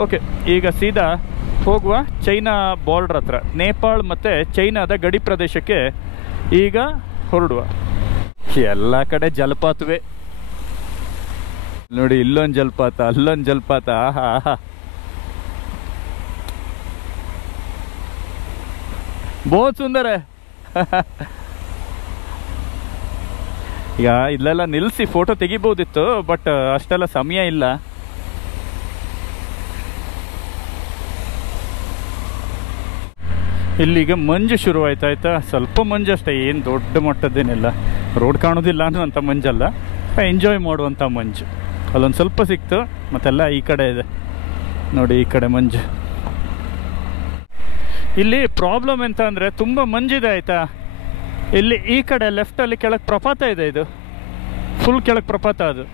Okay, ಈಗ ಸೀದಾ ಹೋಗುವ ಚೈನಾ ಬಾರ್ಡ್ರ್ ಹತ್ರ, ನೇಪಾಳ ಮತ್ತು ಚೈನಾದ ಗಡಿ ಪ್ರದೇಶಕ್ಕೆ ಈಗ ಹೊರಡುವ. ಎಲ್ಲ ಕಡೆ ಜಲಪಾತವೇ ನೋಡಿ, ಇಲ್ಲೊಂದು ಜಲಪಾತ, ಅಲ್ಲೊಂದು ಜಲಪಾತ. ಆಹಾ ಆಹಾ, ಬಹುತ್ ಸುಂದರ. ಈಗ ಇಲ್ಲೆಲ್ಲ ನಿಲ್ಲಿಸಿ ಫೋಟೋ ತೆಗಿಬೋದಿತ್ತು, ಬಟ್ ಅಷ್ಟೆಲ್ಲ ಸಮಯ ಇಲ್ಲ. ಇಲ್ಲಿಗ ಮಂಜು ಶುರುವಾಯ್ತು ಆಯ್ತಾ, ಸ್ವಲ್ಪ ಮಂಜು ಅಷ್ಟೇ, ಏನು ದೊಡ್ಡ ಮಟ್ಟದ್ದೇನಿಲ್ಲ, ರೋಡ್ ಕಾಣೋದಿಲ್ಲ ಅನ್ನುವಂಥ ಮಂಜಲ್ಲ, ಎಂಜಾಯ್ ಮಾಡುವಂಥ ಮಂಜು. ಅಲ್ಲೊಂದು ಸ್ವಲ್ಪ ಸಿಕ್ತು, ಮತ್ತೆಲ್ಲ ಈ ಕಡೆ ಇದೆ ನೋಡಿ, ಈ ಕಡೆ ಮಂಜು. ಇಲ್ಲಿ ಪ್ರಾಬ್ಲಮ್ ಎಂತ ಅಂದರೆ ತುಂಬ ಮಂಜಿದೆ ಆಯಿತಾ. ಇಲ್ಲಿ ಈ ಕಡೆ ಲೆಫ್ಟಲ್ಲಿ ಕೆಳಗೆ ಪ್ರಪಾತ ಇದೆ, ಇದು ಫುಲ್ ಕೆಳಗೆ ಪ್ರಪಾತ. ಅದು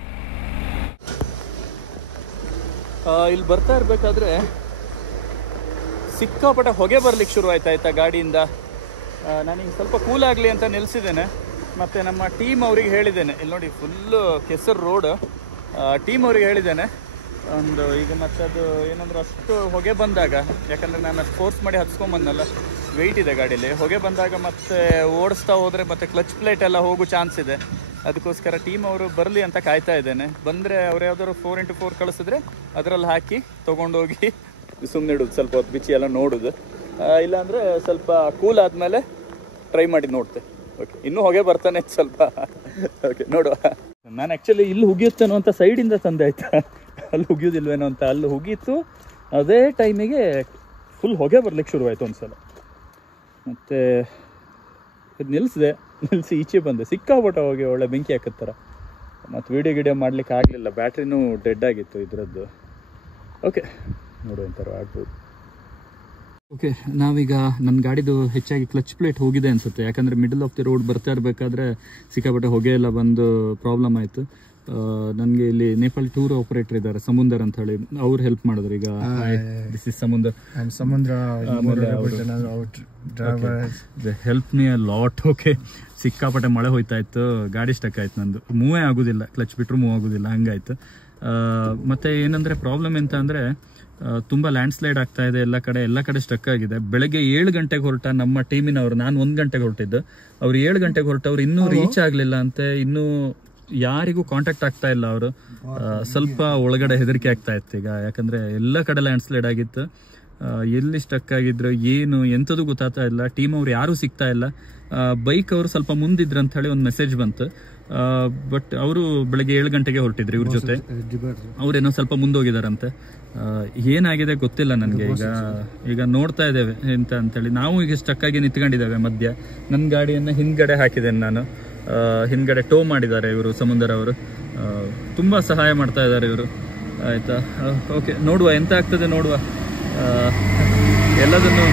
ಇಲ್ಲಿ ಬರ್ತಾ ಇರಬೇಕಾದ್ರೆ ಸಿಕ್ಕಾಪಟ್ಟೆ ಹೊಗೆ ಬರ್ಲಿಕ್ಕೆ ಶುರು ಆಯ್ತಾ ಗಾಡಿಯಿಂದ. ನಾನೀಗ ಸ್ವಲ್ಪ ಕೂಲ್ ಆಗಲಿ ಅಂತ ನಿಲ್ಲಿಸಿದ್ದೇನೆ, ಮತ್ತು ನಮ್ಮ ಟೀಮ್ ಅವ್ರಿಗೆ ಹೇಳಿದ್ದೇನೆ. ಇಲ್ಲಿ ನೋಡಿ ಫುಲ್ಲು ಕೆಸರು ರೋಡ್. ಟೀಮ್ ಅವ್ರಿಗೆ ಹೇಳಿದ್ದೇನೆ ಒಂದು ಈಗ, ಮತ್ತು ಅದು ಏನಂದ್ರೆ ಅಷ್ಟು ಹೊಗೆ ಬಂದಾಗ, ಯಾಕಂದರೆ ನಾನು ಅಷ್ಟು ಫೋರ್ಸ್ ಮಾಡಿ ಹಚ್ಕೊಂಬಂದಲ್ಲ, ವೆಯ್ಟ್ ಇದೆ ಗಾಡೀಲಿ, ಹೊಗೆ ಬಂದಾಗ ಮತ್ತೆ ಓಡಿಸ್ತಾ ಹೋದರೆ ಮತ್ತೆ ಕ್ಲಚ್ ಪ್ಲೇಟ್ ಎಲ್ಲ ಹೋಗೋ ಚಾನ್ಸ್ ಇದೆ. ಅದಕ್ಕೋಸ್ಕರ ಟೀಮ್ ಅವರು ಬರಲಿ ಅಂತ ಕಾಯ್ತಾ ಇದ್ದೇನೆ. ಬಂದರೆ ಅವ್ರು ಯಾವ್ದಾದ್ರು 4x4 ಕಳಿಸಿದ್ರೆ ಅದರಲ್ಲಿ ಹಾಕಿ ತೊಗೊಂಡೋಗಿ ಸುಮ್ಮನೆ ಇಡೋದು, ಸ್ವಲ್ಪ ಹೊತ್ತು ಬಿಚ್ಚಿ ಎಲ್ಲ ನೋಡೋದು. ಇಲ್ಲಾಂದರೆ ಸ್ವಲ್ಪ ಕೂಲ್ ಆದಮೇಲೆ ಟ್ರೈ ಮಾಡಿ ನೋಡ್ತೆ. ಓಕೆ, ಇನ್ನೂ ಹೊಗೆ ಬರ್ತಾನೆ ಸ್ವಲ್ಪ. ಓಕೆ, ನೋಡುವ. ನಾನು ಆ್ಯಕ್ಚುಲಿ ಇಲ್ಲಿ ಹುಗಿಯುತ್ತೇನೋ ಅಂತ ಸೈಡಿಂದ ತಂದೆ ಆಯಿತಾ, ಅಲ್ಲಿ ಹುಗಿಯೋದಿಲ್ವೇನೋ ಅಂತ. ಅಲ್ಲಿ ಹುಗೀತು, ಅದೇ ಟೈಮಿಗೆ ಫುಲ್ ಹೊಗೆ ಬರ್ಲಿಕ್ಕೆ ಶುರುವಾಯಿತು ಒಂದು ಸಲ. ಮತ್ತು ನಿಲ್ಲಿಸಿ ಈಚೆ ಬಂದೆ, ಸಿಕ್ಕಾಪಟ್ಟೆ ಹೋಗಿ ಒಳ್ಳೆ ಬೆಂಕಿ ಹಾಕತ್ತರ. ಮತ್ತು ವೀಡಿಯೋ ಮಾಡಲಿಕ್ಕೆ ಆಗಲಿಲ್ಲ, ಬ್ಯಾಟ್ರಿನೂ ಡೆಡ್ ಆಗಿತ್ತು ಇದರದ್ದು. ಓಕೆ, ನೋಡುವಂಥರ ಆಗ್ಬೋದು. ಓಕೆ, ನಾವೀಗ ನನ್ನ ಗಾಡಿದು ಹೆಚ್ಚಾಗಿ ಕ್ಲಚ್ ಪ್ಲೇಟ್ ಹೋಗಿದೆ ಅನಿಸುತ್ತೆ, ಯಾಕಂದರೆ ಮಿಡಲ್ ಆಫ್ ದಿ ರೋಡ್ ಬರ್ತಾ ಇರಬೇಕಾದ್ರೆ ಸಿಕ್ಕಾಪಟ್ಟೆ ಹೊಗೆ ಎಲ್ಲ ಬಂದು ಪ್ರಾಬ್ಲಮ್ ಆಯಿತು. ನನಗೆ ಇಲ್ಲಿ ನೇಪಾಳ ಟೂರ್ ಆಪರೇಟರ್ ಇದ್ದಾರೆ, ಸಮುಂದರ್ ಅಂತ ಹೇಳಿ, ಅವ್ರು ಹೆಲ್ಪ್ ಮಾಡಿದ್ರು. ಈಗ this is Samundar, help me a lot. Okay, ಸಿಕ್ಕಾಪಟ್ಟೆ ಮಳೆ ಹೋಯ್ತಾ ಇತ್ತು, ಗಾಡಿ ಸ್ಟಕ್ ಆಯ್ತು, ನಂದು ಮೂವೇ ಆಗೋದಿಲ್ಲ, ಕ್ಲಚ್ ಬಿಟ್ಟರು ಮೂವ್ ಆಗೋದಿಲ್ಲ, ಹಂಗಾಯ್ತು. ಮತ್ತು ಏನಂದರೆ ಪ್ರಾಬ್ಲಮ್ ಎಂತ ಅಂದರೆ ತುಂಬ ಲ್ಯಾಂಡ್ ಸ್ಲೈಡ್ ಆಗ್ತಾ ಇದೆ, ಎಲ್ಲ ಕಡೆ ಸ್ಟಕ್ ಆಗಿದೆ. ಬೆಳಗ್ಗೆ 7 ಗಂಟೆಗೆ ಹೊರಟ ನಮ್ಮ ಟೀಮಿನವರು, ನಾನು 1 ಗಂಟೆಗೆ ಹೊರಟಿದ್ದು, ಅವ್ರು 7 ಗಂಟೆಗೆ ಹೊರಟವ್ರು, ಇನ್ನೂ ರೀಚ್ ಆಗಲಿಲ್ಲ ಅಂತೆ, ಇನ್ನೂ ಯಾರಿಗೂ ಕಾಂಟ್ಯಾಕ್ಟ್ ಆಗ್ತಾ ಇಲ್ಲ. ಅವರು ಸ್ವಲ್ಪ ಒಳಗಡೆ ಹೆದರಿಕೆ ಆಗ್ತಾ ಇತ್ತು ಈಗ, ಯಾಕಂದರೆ ಎಲ್ಲ ಕಡೆ ಲ್ಯಾಂಡ್ ಸ್ಲೈಡ್ ಆಗಿತ್ತು. ಎಲ್ಲಿ ಸ್ಟಕ್ ಆಗಿದ್ರು ಏನು ಎಂಥದ್ದು ಗೊತ್ತಾಗ್ತಾ ಇಲ್ಲ. ಟೀಮ್ ಅವ್ರು ಯಾರೂ ಸಿಗ್ತಾ ಇಲ್ಲ. ಬೈಕ್ ಅವರು ಸ್ವಲ್ಪ ಮುಂದಿದ್ರು ಅಂತ ಹೇಳಿ ಒಂದು ಮೆಸೇಜ್ ಬಂತು. ಬಟ್ ಅವರು ಬೆಳಗ್ಗೆ 7 ಗಂಟೆಗೆ ಹೊರಟಿದ್ರು ಇವ್ರ ಜೊತೆ, ಅವ್ರೇನೋ ಸ್ವಲ್ಪ ಮುಂದೋಗಿದಾರಂತೆ. ಏನಾಗಿದೆ ಗೊತ್ತಿಲ್ಲ ನನಗೆ. ಈಗ ನೋಡ್ತಾ ಇದ್ದೇವೆ ಎಂತ ಅಂತೇಳಿ. ನಾವು ಈಗ ಸ್ಟಕ್ ಆಗಿ ನಿಂತ್ಕೊಂಡಿದ್ದೇವೆ ಮಧ್ಯ. ನನ್ನ ಗಾಡಿಯನ್ನು ಹಿಂದ್ಗಡೆ ಹಾಕಿದ್ದೇನೆ ನಾನು, ಹಿಂದ್ಗಡೆ ಟೋ ಮಾಡಿದ್ದಾರೆ ಇವರು ಸಮುಂದರ್ ಅವರು. ತುಂಬ ಸಹಾಯ ಮಾಡ್ತಾ ಇದ್ದಾರೆ ಇವರು, ಆಯಿತಾ. ಓಕೆ, ನೋಡುವ ಎಂತ ಆಗ್ತದೆ, ನೋಡುವ ಎಲ್ಲದನ್ನು.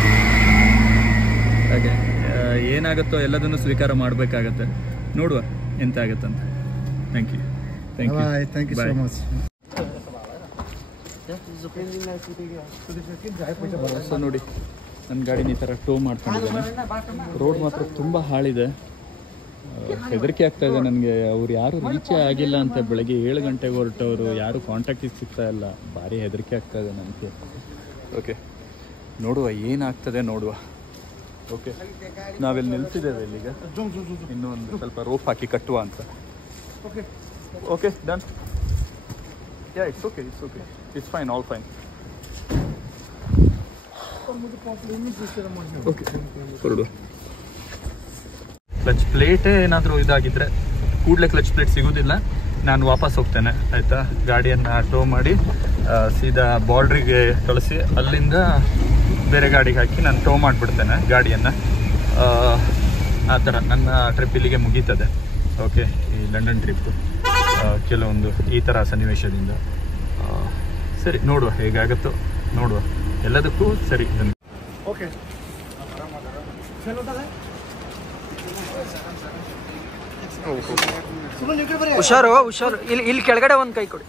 ಹಾಗೆ ಏನಾಗುತ್ತೋ ಎಲ್ಲದನ್ನು ಸ್ವೀಕಾರ ಮಾಡಬೇಕಾಗತ್ತೆ, ನೋಡುವ ಎಂತ ಆಗುತ್ತಂತ. Thank you so much. So ನೋಡಿ, ನನ್ನ ಗಾಡಿನ ಈ ಥರ ಟೋ ಮಾಡ್ಕೊಂಡಿದ್ದೇನೆ. ರೋಡ್ ಮಾತ್ರ ತುಂಬ ಹಾಳಿದೆ, ಹೆದರಿಕೆ ಆಗ್ತಾ ಇದೆ ನನಗೆ. ಅವ್ರು ಯಾರು ರೀಚೇ ಆಗಿಲ್ಲ ಅಂತ, ಬೆಳಗ್ಗೆ 7 ಗಂಟೆಗೆ ಹೊರಟವರು, ಯಾರು ಕಾಂಟ್ಯಾಕ್ಟಿಗೆ ಸಿಗ್ತಾ ಇಲ್ಲ. ಭಾರಿ ಹೆದರಿಕೆ ಆಗ್ತಾ ಇದೆ ನನಗೆ. ಓಕೆ, ನೋಡುವ ಏನಾಗ್ತದೆ, ನೋಡುವ. ಓಕೆ, ನಾವೆಲ್ಲಿ ನಿಲ್ಸಿದ್ದೇವೆ ಇಲ್ಲಿಗ, ಇನ್ನೂ ಒಂದು ಸ್ವಲ್ಪ ರೋಪ್ ಹಾಕಿ ಕಟ್ಟುವ ಅಂತ. Okay, done. Yeah, it's okay, it's fine, all fine. Okay, ಹೊರಡು. ಕ್ಲಚ್ ಪ್ಲೇಟೇ ಏನಾದರೂ ಇದಾಗಿದ್ದರೆ ಕೂಡಲೇ ಕ್ಲಚ್ ಪ್ಲೇಟ್ ಸಿಗೋದಿಲ್ಲ, ನಾನು ವಾಪಸ್ ಹೋಗ್ತೇನೆ, ಆಯಿತಾ. ಗಾಡಿಯನ್ನು ಟೋ ಮಾಡಿ ಸೀದಾ ಬಾರ್ಡ್ರಿಗೆ ಕಳಿಸಿ, ಅಲ್ಲಿಂದ ಬೇರೆ ಗಾಡಿಗೆ ಹಾಕಿ ನಾನು ಟೋ ಮಾಡಿಬಿಡ್ತೇನೆ ಗಾಡಿಯನ್ನು. ಆ ಥರ ನನ್ನ ಟ್ರಿಪ್ ಇಲ್ಲಿಗೆ ಮುಗೀತದೆ. ಓಕೆ, ಈ ಲಂಡನ್ ಟ್ರಿಪ್ಪು ಕೆಲವೊಂದು ಈ ಥರ ಸನ್ನಿವೇಶದಿಂದ. ಸರಿ, ನೋಡುವ ಹೇಗಾಗುತ್ತೋ, ನೋಡುವ ಎಲ್ಲದಕ್ಕೂ ಸರಿ. ಓಕೆ, ಹುಷಾರು, ಇಲ್ಲಿ ಕೆಳಗಡೆ ಒಂದು ಕೈ ಕೊಡಿ.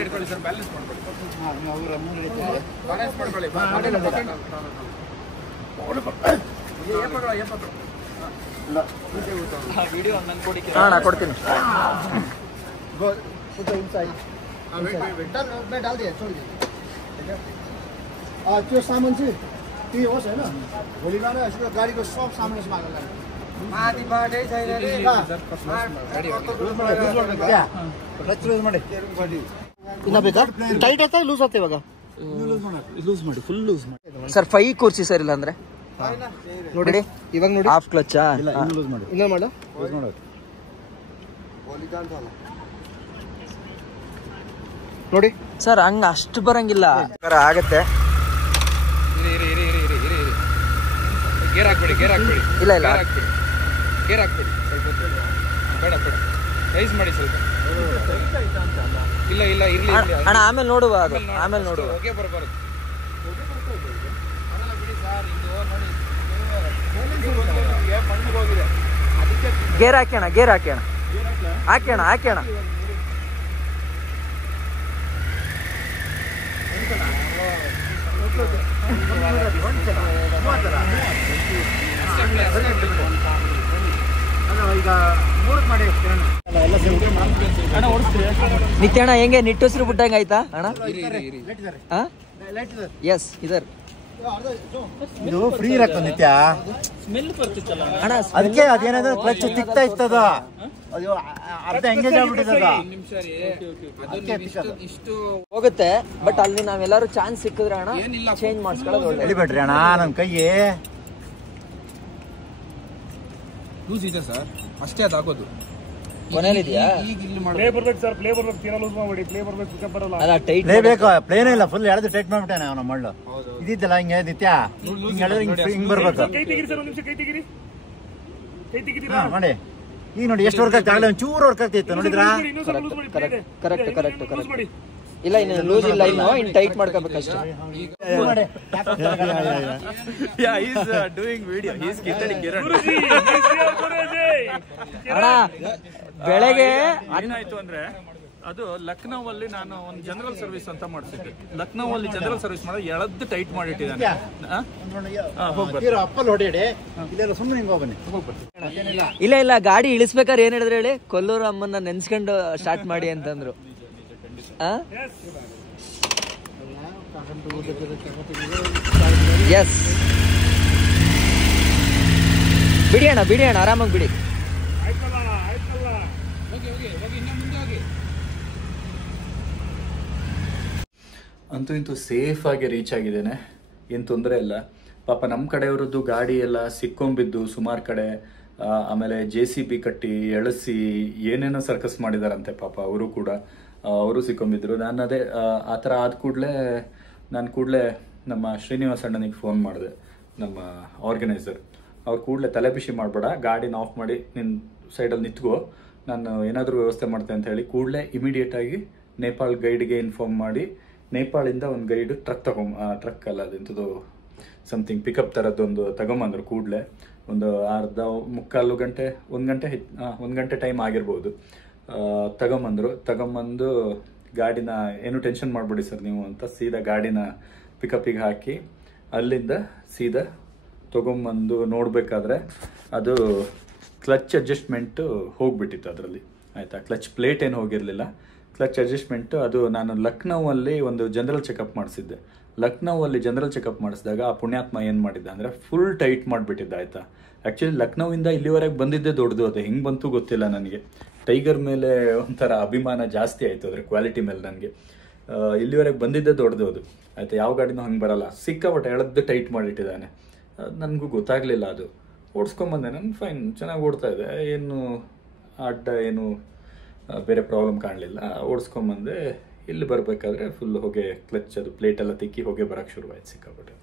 ಇಟ್ಕೊಳ್ಳಿ ಸರ್, ಬ್ಯಾಲೆನ್ಸ್ ಮಾಡ್ಕೊಳ್ಳಿ. ಬ್ಯಾಲೆನ್ಸ್ ಮಾಡ್ಕೊಳ್ಳಿ. ಅಣ್ಣ ಕೊಡ್ತೀನಿ. त्यो सामान चाहिँ त्यही होस् होइन, भोलि गएर यसको गाडीको सब सामान यसमा हालेर ಟೈಟ್ ಆಯ್ತಾ ಲೂಸ್ ಆಗ್ತಾ ಇವಾಗ? ಲೂಸ್ ಮಾಡಿ, ಫುಲ್ ಲೂಸ್ ಮಾಡಿ ಸರ್. 5 ಕೂರ್ಸಿ ಸರ್, ಇಲ್ಲ ಅಂದ್ರೆ ನೋಡಿ ಇವಾಗ ನೋಡಿ. ಹಾಫ್ ಕ್ಲಚ್ಚಾ? ಲೂಸ್ ಮಾಡಿ, ಇನ್ನೂ ಮಾಡು. ನೋಡಿ ಸರ್, ಹಂಗ ಅಷ್ಟು ಬರಂಗಿಲ್ಲ. ಆಗತ್ತೆ. ಗೇರ್ ಹಾಕ್ಬೇಡಿ, ಗೇರ್ ಹಾಕ್ಬೇಡಿ. ಇಲ್ಲ ಇಲ್ಲ, ಗೇರ್ ಹಾಕ್ಬೇಡಿ. ಸ್ವಲ್ಪ ಬೇಡ ಬೇಡ, ರೈಸ್ ಮಾಡಿ ಸ್ವಲ್ಪ. ಇಲ್ಲ ಇಲ್ಲ, ಇರ್ಲಿ ಅಣ್ಣ, ಆಮೇಲೆ ನೋಡುವ, ಅದು ಆಮೇಲೆ ನೋಡುವ. ಹೊಗೆ ಬರಬಾರದು. Gear ಹಾಕ್ಯಣ, gear ಹಾಕ್ಯಣ, ಹಾಕ್ಯಣ, ಹಾಕ್ಯಣ. ನಿತ್ಯಣ್ಣ ಹೆಂಗೆ ನಿಟ್ಟುಸಿರು ಬಿಟ್ಟಂಗ ಆಯ್ತಾ ಅಣ್ಣ? ಎಸ್, ಇದರ್ ಇದು ಫ್ರೀ ಇರತ್ತ ನಿತ್ಯ. ಅಣ್ಣ ಅದಕ್ಕೆ ಅದೇನಾದ್ರು ಕ್ಲಚ್ ತಿಕ್ತಾ ಇರ್ತದ, ಅದು ಅರ್ಧ ಎಂಗೇಜ್ ಆಗ್ಬಿಟ್ಟಿರ್ತದ. ಇಷ್ಟು ಹೋಗುತ್ತೆ, ಬಟ್ ಅಲ್ಲಿ ನಾವೆಲ್ಲರೂ ಚಾನ್ಸ್ ಸಿಕ್ಕಿದ್ರೆ ಅಣ್ಣ ಚೇಂಜ್ ಮಾಡಿಸ್ಕೊಳ್ಳೋದು ಒಳ್ಳೆ. ಎಳಿಬೇಡ್ರಿ ಅಣ್ಣ, ನನ್ ಕೈಗೆ ಲೂಸ್ ಇದೆ ಸರ್, ಅಷ್ಟೇ ಅದು ಹಾಕೋದು. ಮನೇಲಿದ್ಯಾ? ಈಗ ಇಲ್ಲಿ ಪ್ಲೇ ಬರ್ಬೇಕು ಸರ್, ಪ್ಲೇ ಬರ್ಬೇಕು. ತೀರಾ ಲೂಸ್ ಮಾಡ್ಬೇಡಿ, ಪ್ಲೇ ಬರ್ಬೇಕು, ಪಿಕಪ್ ಬರಲ್ಲ. ಅಲ್ಲ, ಟೈಟ್ ಪ್ಲೇ ಬೇಕು. ಪ್ಲೇನೇ ಇಲ್ಲ, ಫುಲ್ ಎಳೆದು ಟೈಟ್ ಮಾಡ್ಬಿಟ್ಟೆ ಅವನ ಮಳ್ಳು. ಇದಿದ್ದಲ್ಲ ಹಿಂಗೆ ನಿತ್ಯ, ಹಿಂಗ್ ಎಳೆದ್ರೆ ಹಿಂಗ್ ಬರ್ಬೇಕು. ಕೈ ತೆಗಿರಿ ಸರ್, ಒಂದ್ ನಿಮಿಷ ಕೈ ತೆಗಿರಿ. ಕೈ ತೆಗಿತೀರಾ? ಮಾಡಿ. ಈಗ ನೋಡಿ ಎಷ್ಟು ವರ್ಕ್ ಆಗ್ತಾ, ಒಂದ್ ಚೂರು ವರ್ಕ್ ಆಗ್ತಿತ್ತು ನೋಡಿದ್ರಾ? Correct correct correct. ಇಲ್ಲ, ಇನ್ನು ಲೂಸ್ ಇಲ್ಲ, ಇನ್ನು ಟೈಟ್ ಮಾಡ್ಕೋಬೇಕಷ್ಟೇ. ಅಣ್ಣ ಬೆಳಗ್ಗೆ ಏನಾಯ್ತು ಅಂದ್ರೆ, ಅದು ಲಕ್ನೋವಲ್ಲಿ ನಾನು ಒಂದು ಜನರಲ್ ಸರ್ವಿಸ್ ಅಂತ ಮಾಡಿಸಿದ್ದೆ. ಲಕ್ನೋವಲ್ಲಿ ಜನರಲ್ ಸರ್ವಿಸ್ ಮಾಡಿ ಎಳದ್ದು ಟೈಟ್ ಮಾಡಿಟ್ಟಿದ್ದಾನೆ. ಅಪ್ಪಲ್ ಹೊಡೆಯಡೆ ಇಲ್ಲೆಲ್ಲ ಸುಮ್ಮನೆ ಹಿಂಗೆ ಹೋಗ್ಬನ್ನಿ. ಇಲ್ಲ ಇಲ್ಲ, ಗಾಡಿ ಇಳಿಸ್ಬೇಕಾದ್ರೆ ಏನ್ ಹೇಳಿದ್ರೆ ಹೇಳಿ, ಕೊಲ್ಲೂರು ಅಮ್ಮನ್ನ ನೆನ್ಸ್ಕೊಂಡು ಸ್ಟಾರ್ಟ್ ಮಾಡಿ ಅಂತಂದ್ರು. ಎಸ್, ಬಿಡಿ ಅಣ್ಣ, ಬಿಡಿ ಅಣ್ಣ, ಆರಾಮಾಗಿ ಬಿಡಿ. ಅಂತೂ ಇಂತೂ ಸೇಫ್ ಆಗಿ ರೀಚ್ ಆಗಿದ್ದೇನೆ, ಏನು ತೊಂದರೆ ಇಲ್ಲ. ಪಾಪ ನಮ್ಮ ಕಡೆಯವರದ್ದು ಗಾಡಿ ಎಲ್ಲ ಸಿಕ್ಕೊಂಬಿದ್ದು ಸುಮಾರು ಕಡೆ. ಆಮೇಲೆ JCB ಕಟ್ಟಿ ಎಳಸಿ ಏನೇನೋ ಸರ್ಕಸ್ ಮಾಡಿದಾರಂತೆ ಪಾಪ. ಅವರು ಕೂಡ ಅವರು ಸಿಕ್ಕೊಂಬಿದ್ರು. ನಾನು ಅದೇ ಆ ಥರ ಆದ ಕೂಡಲೇ ನಮ್ಮ ಶ್ರೀನಿವಾಸ ಅಣ್ಣನಿಗೆ ಫೋನ್ ಮಾಡಿದೆ, ನಮ್ಮ ಆರ್ಗನೈಸರ್. ಅವ್ರು ಕೂಡಲೇ ತಲೆ ಬಿಸಿ ಮಾಡಬೇಡ, ಗಾಡಿನ ಆಫ್ ಮಾಡಿ ನಿನ್ನ ಸೈಡಲ್ಲಿ ನಿಂತ್ಕೋ, ನಾನು ಏನಾದರೂ ವ್ಯವಸ್ಥೆ ಮಾಡ್ತೇನೆ ಅಂತ ಹೇಳಿ ಕೂಡಲೇ ಇಮಿಡಿಯೇಟಾಗಿ ನೇಪಾಳ್ ಗೈಡ್ಗೆ ಇನ್ಫಾರ್ಮ್ ಮಾಡಿ, ನೇಪಾಳಿಂದ ಒಂದು ಗೈಡ್ ಟ್ರಕ್ ಅಲ್ಲ, ಅದಂಥದ್ದು ಸಮಥಿಂಗ್ ಪಿಕಪ್ ಥರದ್ದೊಂದು ತಗೊಂಬಂದರು. ಕೂಡಲೇ ಒಂದು ಅರ್ಧ ಮುಕ್ಕಾಲು ಗಂಟೆ, ಒಂದು ಗಂಟೆ ಟೈಮ್ ಆಗಿರ್ಬೋದು. ತಗೊಂಬಂದು ಗಾಡಿನ ಏನು ಟೆನ್ಷನ್ ಮಾಡಬೇಡಿ ಸರ್ ನೀವು ಅಂತ ಸೀದಾ ಗಾಡಿನ ಪಿಕಪ್ಪಿಗೆ ಹಾಕಿ ಅಲ್ಲಿಂದ ಸೀದಾ ತೊಗೊಂಬಂದು ನೋಡಬೇಕಾದ್ರೆ ಅದು ಕ್ಲಚ್ ಅಡ್ಜಸ್ಟ್ಮೆಂಟು ಹೋಗ್ಬಿಟ್ಟಿತ್ತು ಅದರಲ್ಲಿ. ಆಯಿತಾ, ಕ್ಲಚ್ ಪ್ಲೇಟ್ ಏನು ಹೋಗಿರಲಿಲ್ಲ, ಕ್ಲಚ್ ಅಡ್ಜಸ್ಟ್ಮೆಂಟು. ಅದು ನಾನು ಲಕ್ನೋವಲ್ಲಿ ಒಂದು ಜನರಲ್ ಚೆಕಪ್ ಮಾಡಿಸಿದ್ದೆ. ಲಕ್ನೋವಲ್ಲಿ ಜನರಲ್ ಚೆಕಪ್ ಮಾಡಿಸಿದಾಗ ಆ ಪುಣ್ಯಾತ್ಮ ಏನು ಮಾಡಿದ್ದ ಅಂದರೆ ಫುಲ್ ಟೈಟ್ ಮಾಡಿಬಿಟ್ಟಿದ್ದ. ಆಯಿತಾ, ಆ್ಯಕ್ಚುಲಿ ಲಕ್ನೋವಿಂದ ಇಲ್ಲಿವರೆಗೆ ಬಂದಿದ್ದೇ ದೊಡ್ಡದು. ಅದು ಹೆಂಗೆ ಬಂತು ಗೊತ್ತಿಲ್ಲ ನನಗೆ. ಟೈಗರ್ ಮೇಲೆ ಒಂಥರ ಅಭಿಮಾನ ಜಾಸ್ತಿ ಆಯಿತು, ಅದರ ಕ್ವಾಲಿಟಿ ಮೇಲೆ ನನಗೆ. ಇಲ್ಲಿವರೆಗೆ ಬಂದಿದ್ದೇ ದೊಡ್ಡದು ಅದು. ಆಯಿತಾ, ಯಾವ ಗಾಡಿನೂ ಹಂಗೆ ಬರಲ್ಲ, ಸಿಕ್ಕಾಪಟ್ಟೆ ಎಳೆದು ಟೈಟ್ ಮಾಡಿಟ್ಟಿದ್ದಾನೆ. ನನಗೂ ಗೊತ್ತಾಗಲಿಲ್ಲ. ಅದು ಓಡಿಸ್ಕೊಂಬಂದೆ ನಾನು, ಫೈನ್, ಚೆನ್ನಾಗಿ ಓಡ್ತಾ ಇದೆ, ಏನು ಅಡ್ಡ ಏನು ಬೇರೆ ಪ್ರಾಬ್ಲಮ್ ಕಾಣಲಿಲ್ಲ. ಓಡಿಸ್ಕೊಂಬಂದೆ. ಇಲ್ಲಿ ಬರಬೇಕಾದ್ರೆ ಫುಲ್ ಹೊಗೆ, ಕ್ಲಚ್ ಅದು ಪ್ಲೇಟೆಲ್ಲ ತಿಕ್ಕಿ ಹೊಗೆ ಬರೋಕ್ಕೆ ಶುರುವಾಯ್ತು ಸಿಕ್ಕಾಪಟ್ಟೆ.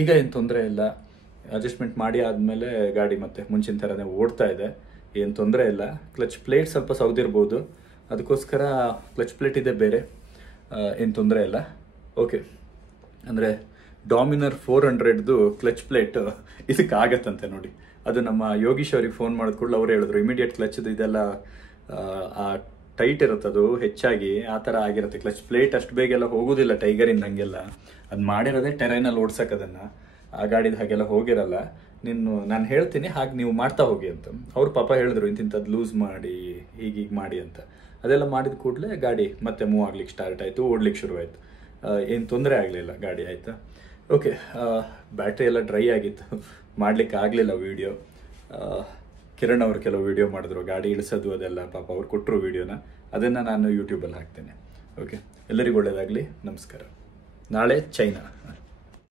ಈಗ ಏನು ತೊಂದರೆ ಇಲ್ಲ, ಅಡ್ಜಸ್ಟ್ಮೆಂಟ್ ಮಾಡಿ ಆದಮೇಲೆ ಗಾಡಿ ಮತ್ತೆ ಮುಂಚಿನ ಥರನೇ ಓಡ್ತಾ ಇದೆ, ಏನು ತೊಂದರೆ ಇಲ್ಲ. ಕ್ಲಚ್ ಪ್ಲೇಟ್ ಸ್ವಲ್ಪ ಸೌದಿರ್ಬೋದು, ಅದಕ್ಕೋಸ್ಕರ ಕ್ಲಚ್ ಪ್ಲೇಟ್ ಇದೆ ಬೇರೆ, ಏನು ತೊಂದರೆ ಇಲ್ಲ. ಓಕೆ, ಅಂದರೆ ಡಾಮಿನರ್ 400ದು ಕ್ಲಚ್ ಪ್ಲೇಟ್ ಇದಕ್ಕಾಗತ್ತಂತೆ ನೋಡಿ. ಅದು ನಮ್ಮ ಯೋಗೀಶ್ ಅವ್ರಿಗೆ ಫೋನ್ ಮಾಡಿದ ಕೂಡಲೇ ಅವ್ರು ಹೇಳಿದ್ರು ಇಮಿಡಿಯೇಟ್ ಕ್ಲಚ್ದು ಇದೆಲ್ಲ ಆ ಟೈಟ್ ಇರುತ್ತೆ ಅದು ಹೆಚ್ಚಾಗಿ ಆ ಥರ ಆಗಿರುತ್ತೆ. ಕ್ಲಚ್ ಪ್ಲೇಟ್ ಅಷ್ಟು ಬೇಗೆಲ್ಲ ಹೋಗೋದಿಲ್ಲ ಟೈಗರಿಂದ ಹಂಗೆಲ್ಲ. ಅದು ಮಾಡಿರೋದೇ ಟೆರೈನಲ್ಲಿ ಓಡ್ಸಕ್ಕೆ ಅದನ್ನು. ಆ ಗಾಡಿದ ಹಾಗೆಲ್ಲ ಹೋಗಿರಲ್ಲ. ನಾನು ಹೇಳ್ತೀನಿ ಹಾಗೆ ನೀವು ಮಾಡ್ತಾ ಹೋಗಿ ಅಂತ. ಅವ್ರು ಪಾಪ ಹೇಳಿದ್ರು ಇಂಥದ್ದು ಲೂಸ್ ಮಾಡಿ ಹೀಗೀಗ ಮಾಡಿ ಅಂತ. ಅದೆಲ್ಲ ಮಾಡಿದ ಕೂಡಲೇ ಗಾಡಿ ಮತ್ತೆ ಮೂವ್ ಆಗ್ಲಿಕ್ಕೆ ಸ್ಟಾರ್ಟ್ ಆಯಿತು, ಓಡ್ಲಿಕ್ಕೆ ಶುರುವಾಯಿತು. ಏನು ತೊಂದರೆ ಆಗಲಿಲ್ಲ ಗಾಡಿ, ಆಯಿತಾ. ಓಕೆ, ಬ್ಯಾಟ್ರಿ ಎಲ್ಲ ಡ್ರೈ ಆಗಿತ್ತು, ಮಾಡಲಿಕ್ಕೆ ಆಗಲಿಲ್ಲ ವೀಡಿಯೋ. ಕಿರಣ್ ಅವರು ಕೆಲವು ವೀಡಿಯೋ ಮಾಡಿದ್ರು ಗಾಡಿ ಇಳಿಸೋದು ಅದೆಲ್ಲ, ಪಾಪ ಅವ್ರು ಕೊಟ್ಟರು ವೀಡಿಯೋನ. ಅದನ್ನು ನಾನು ಯೂಟ್ಯೂಬಲ್ಲಿ ಹಾಕ್ತೇನೆ. ಓಕೆ, ಎಲ್ಲರಿಗೂ ಒಳ್ಳೆಯದಾಗಲಿ, ನಮಸ್ಕಾರ. ನಾಳೆ ಚೈನಾ.